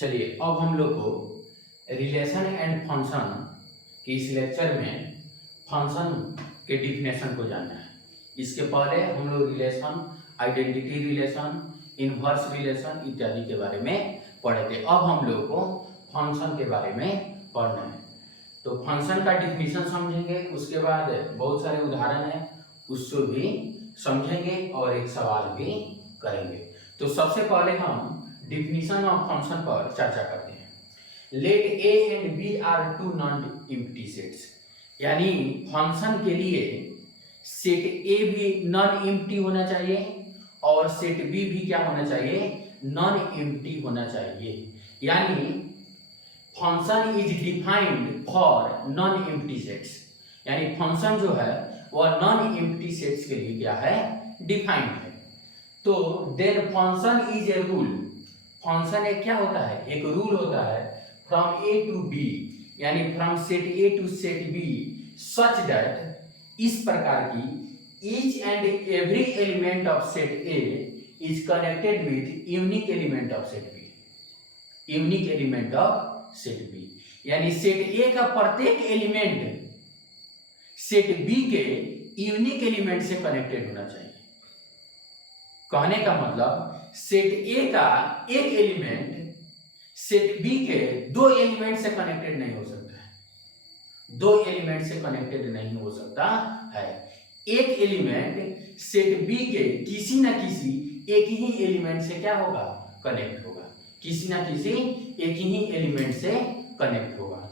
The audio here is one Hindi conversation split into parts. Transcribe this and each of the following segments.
चलिए अब हम लोग को रिलेशन एंड फंक्शन की इस लेक्चर में फंक्शन के डिफिनेशन को जानना है। इसके पहले हम लोग relation, identity relation, inverse relation इत्यादि के बारे में पढ़े थे। अब हम लोग को फंक्शन के बारे में पढ़ना है। तो फंक्शन का डिफिनेशन समझेंगे, उसके बाद बहुत सारे उदाहरण हैं उसको भी समझेंगे और एक सवाल भी करेंगे। तो सबसे पहले हम डिफिनेशन ऑफ फंक्शन पर चर्चा करते हैं। Let A and B are two non empty sets, यानी फंक्शन के लिए सेट ए भी नॉन एम्प्टी होना चाहिए और सेट बी भी क्या होना चाहिए, नॉन एम्प्टी होना चाहिए। यानी function is defined for non empty sets, यानी फंक्शन जो है वह नॉन एम्प्टी सेट्स के लिए क्या है, डिफाइंड है। तो then function is a rule, function एक क्या होता है, एक रूल होता है फ्रॉम ए टू बी, यानी from set A to set B such that, इस प्रकार की each and every element of set A is connected with unique element of set B, unique element of set B, यानी सेट ए का प्रत्येक एलिमेंट सेट बी के यूनिक एलिमेंट से कनेक्टेड होना चाहिए। कहने का मतलब सेट ए का एक एलिमेंट सेट बी के दो एलिमेंट से कनेक्टेड नहीं हो सकता है, दो एलिमेंट से कनेक्टेड नहीं हो सकता है। एक एलिमेंट सेट बी के किसी ना किसी एक ही एलिमेंट से क्या होगा, कनेक्ट होगा, किसी ना किसी एक ही एलिमेंट से कनेक्ट होगा।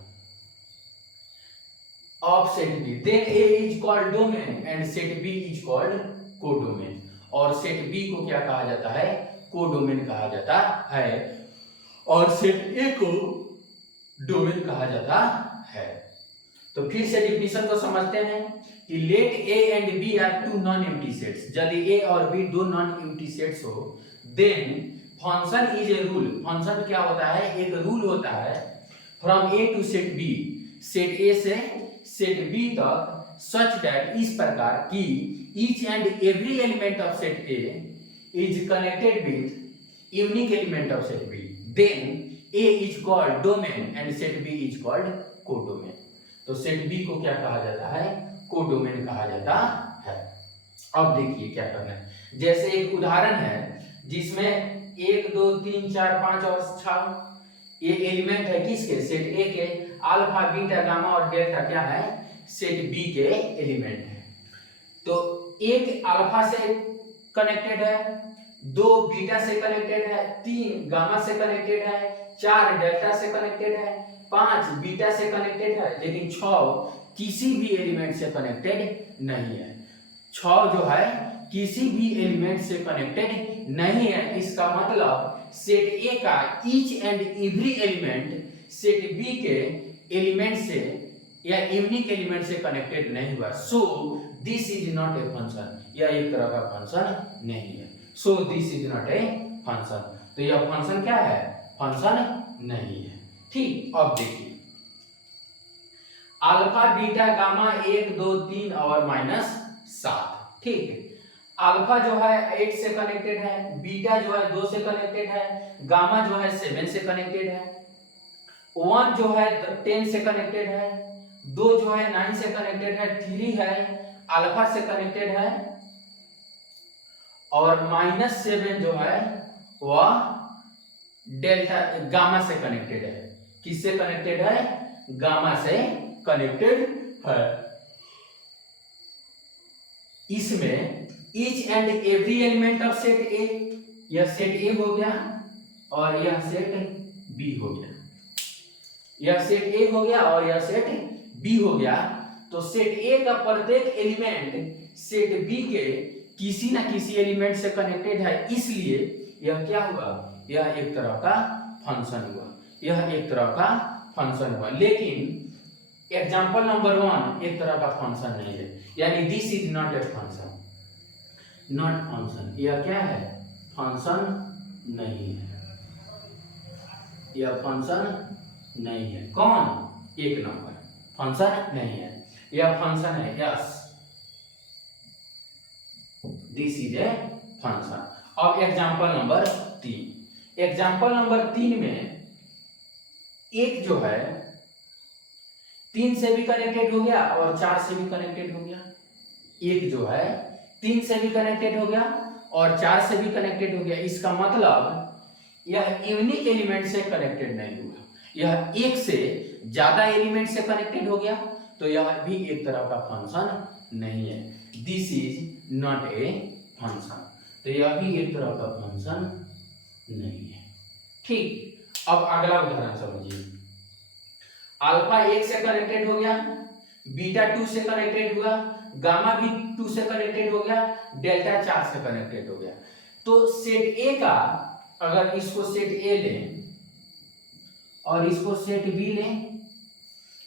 Of set B, then A is called domain and set B is called codomain, और सेट बी को क्या कहा जाता है, कोडोमेन कहा जाता है, और सेट ए को डोमेन कहा जाता है। तो फिर से डिफिनेशन को समझते हैं कि let A and B are two non empty sets, यदि ए और बी दो नॉन एम्प्टी सेट्स हो, then function is a rule, function क्या होता है, एक रूल होता है from A to set B, set A से सेट बी तक, सच दैट, इस प्रकार की each and every element of set A is connected with unique element of set B, then A is called domain and set B is called codomain। तो set B को क्या कहा जाता है, कोडोमेन कहा जाता है। अब देखिए क्या करना है, जैसे एक उदाहरण है जिसमें 1 2 3 4 5 और 6 ये एलिमेंट है किसके, सेट ए के, अल्फा बीटा गामा और डेल्टा क्या है, सेट बी के एलिमेंट है। तो एक अल्फा से कनेक्टेड है, 2 बीटा से कनेक्टेड है, 3 गामा से कनेक्टेड है, 4 डेल्टा से कनेक्टेड है, 5 बीटा से कनेक्टेड है, लेकिन 6 किसी भी एलिमेंट से कनेक्टेड नहीं है। 6 जो है किसी भी एलिमेंट से कनेक्टेड नहीं है। इसका मतलब सेट ए का each and every element set B के एलिमेंट से या यूनिक एलिमेंट से कनेक्टेड नहीं हुआ। So this is not a function, यह एक तरह का फंक्शन नहीं है। So this is not a function, तो यह फंक्शन क्या है, फंक्शन नहीं है। ठीक, अब देखिए अल्फा बीटा गामा 1 2 3 और -7, ठीक है। अल्फा जो है 8 से कनेक्टेड है, बीटा जो है 2 से कनेक्टेड है, गामा जो है 7 से कनेक्टेड है, 1 जो है 10 से कनेक्टेड है, 2 जो है 9 से कनेक्टेड है, 3 है अल्फा से कनेक्टेड है, और -7 जो है वह डेल्टा गामा से कनेक्टेड है। किससे कनेक्टेड है, गामा से कनेक्टेड है। इसमें each and every element of set ए, यह सेट ए हो गया और यह सेट बी हो गया, यह सेट ए हो गया और यह सेट बी हो गया। तो सेट ए का प्रत्येक एलिमेंट सेट बी के किसी ना किसी एलिमेंट से कनेक्टेड है, इसलिए यह क्या हुआ, यह एक तरह का फंक्शन हुआ, यह एक तरह का फंक्शन हुआ। लेकिन एग्जांपल नंबर 1 एक तरह का फंक्शन नहीं है, यानी this is not a function, not function, यह क्या है, फंक्शन नहीं है, यह फंक्शन नहीं है। कौन, एक नंबर फंक्शन नहीं है, यह फंक्शन है, yes this is a function. अब एग्जांपल नंबर 3, एग्जांपल नंबर 3 में एक जो है 3 से भी कनेक्टेड हो गया और 4 से भी कनेक्टेड हो गया। एक जो है 3 से भी कनेक्टेड हो गया और 4 से भी कनेक्टेड हो गया। इसका मतलब यह यूनिक एलिमेंट से कनेक्टेड नहीं हुआ, यह एक से ज्यादा एलिमेंट से कनेक्टेड हो गया, तो यह भी एक तरह का फंक्शन नहीं है। This is not a function, तो यह भी एक तरह का फंक्शन नहीं है। ठीक, अब अगला उदाहरण समझिए। अल्फा 1 से कनेक्टेड हो गया, बीटा 2 से कनेक्टेड हुआ, गामा भी 2 से कनेक्टेड हो गया, डेल्टा 4 से कनेक्टेड हो गया। तो सेट ए का अगर इसको सेट ए लें और इसको सेट बी लें,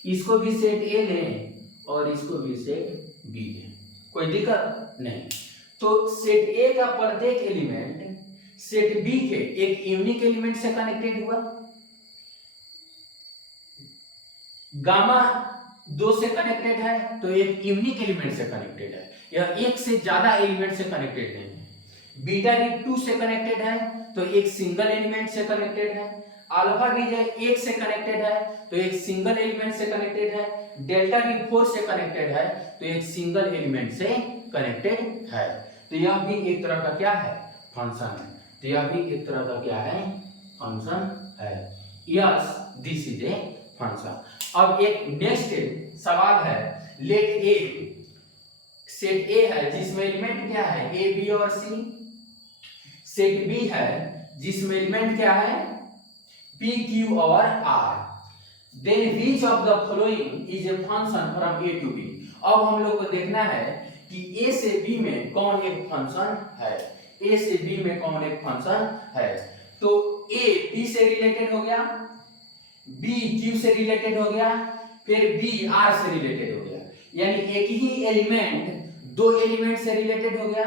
इसको भी सेट ए लें और इसको भी सेट बी लें, कोई दिक्कत नहीं। तो सेट ए का प्रत्येक एलिमेंट सेट बी के एक यूनिक एलिमेंट से कनेक्टेड हुआ। गामा 2 से कनेक्टेड है तो एक यूनिक एलिमेंट से कनेक्टेड है, यह एक से ज्यादा एलिमेंट से कनेक्टेड नहीं है। बीटा भी 2 से कनेक्टेड है तो एक सिंगल एलिमेंट से कनेक्टेड है। अल्फा भी जो 1 से कनेक्टेड है तो एक सिंगल एलिमेंट से कनेक्टेड है। डेल्टा भी 4 से कनेक्टेड है तो एक सिंगल एलिमेंट से कनेक्टेड है। तो यह भी एक तरह का क्या है, फंक्शन है। तो यह भी एक तरह का क्या है, फंक्शन है। Yes, this is a function. अब एक नेक्स्ट सवाल है, लेट ए, सेट ए है जिसमें एलिमेंट क्या है, ए बी और सी। सेट बी है जिसमें एलिमेंट क्या है, पी क्यू और R. Then which of the following is a function from A to B. अब हम लोग को देखना है कि ए से बी में कौन एक फंक्शन है, ए से बी में कौन एक फंक्शन है। तो ए बी से रिलेटेड हो गया, बी क्यू से रिलेटेड हो गया, फिर बी आर से रिलेटेड हो गया, यानी एक ही एलिमेंट दो एलिमेंट से रिलेटेड हो गया,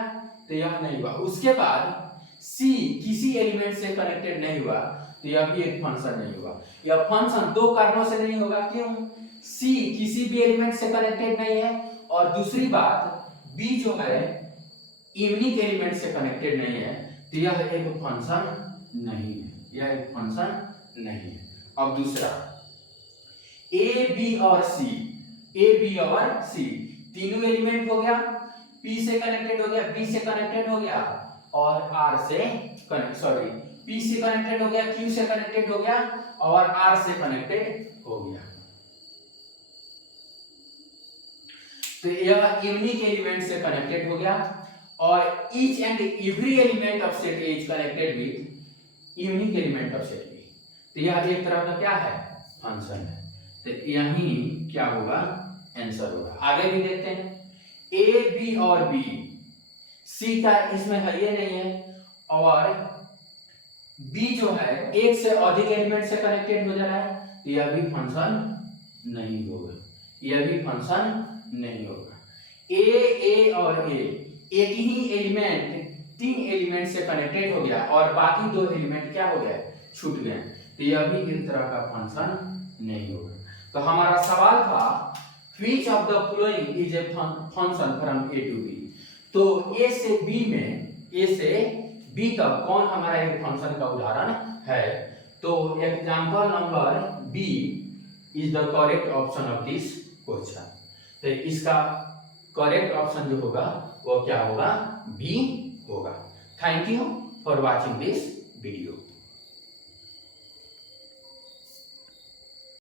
तो यह नहीं हुआ। उसके बाद सी किसी एलिमेंट से कनेक्टेड नहीं हुआ, तो यह भी एक फंक्शन नहीं हुआ। यह फंक्शन दो कारणों से नहीं होगा। क्यों? सी किसी भी एलिमेंट से कनेक्टेड नहीं है, और दूसरी बात बी जो है यूनिक एलिमेंट से कनेक्टेड नहीं है, तो यह एक फंक्शन नहीं है, यह एक फंक्शन नहीं है। अब दूसरा, ए बी और सी, ए बी और सी तीनों एलिमेंट हो गया, पी से कनेक्टेड हो गया, बी से कनेक्टेड हो गया और आर से पी से कनेक्टेड हो गया, क्यू से कनेक्टेड हो गया और आर से कनेक्टेड हो गया। तो यह यूनिक एलिमेंट से कनेक्टेड हो गया, और each and every element of set A is connected with unique element of set B. तो यह एक तरह का क्या है, फंक्शन है। तो यही क्या होगा, आंसर होगा। आगे भी देखते हैं, ए बी और बी, सी का इसमें है ये नहीं है, और बी जो है एक से अधिक एलिमेंट से कनेक्टेड हो जा रहा है, तो यह भी फंक्शन नहीं होगा, यह भी फंक्शन नहीं होगा। ए और ए एक ही एलिमेंट तीन एलिमेंट से कनेक्टेड हो गया और बाकी दो एलिमेंट क्या हो गए, छूट गए, तो यह भी एक तरह का फंक्शन नहीं होगा। तो हमारा सवाल था which of the following is a function from A to B. तो ए से बी में, ए से बी तक कौन हमारा एक फंक्शन का उदाहरण है। तो example number B is the correct option of this question. तो इसका करेक्ट ऑप्शन जो होगा वो क्या होगा, बी होगा। Thank you for watching this video.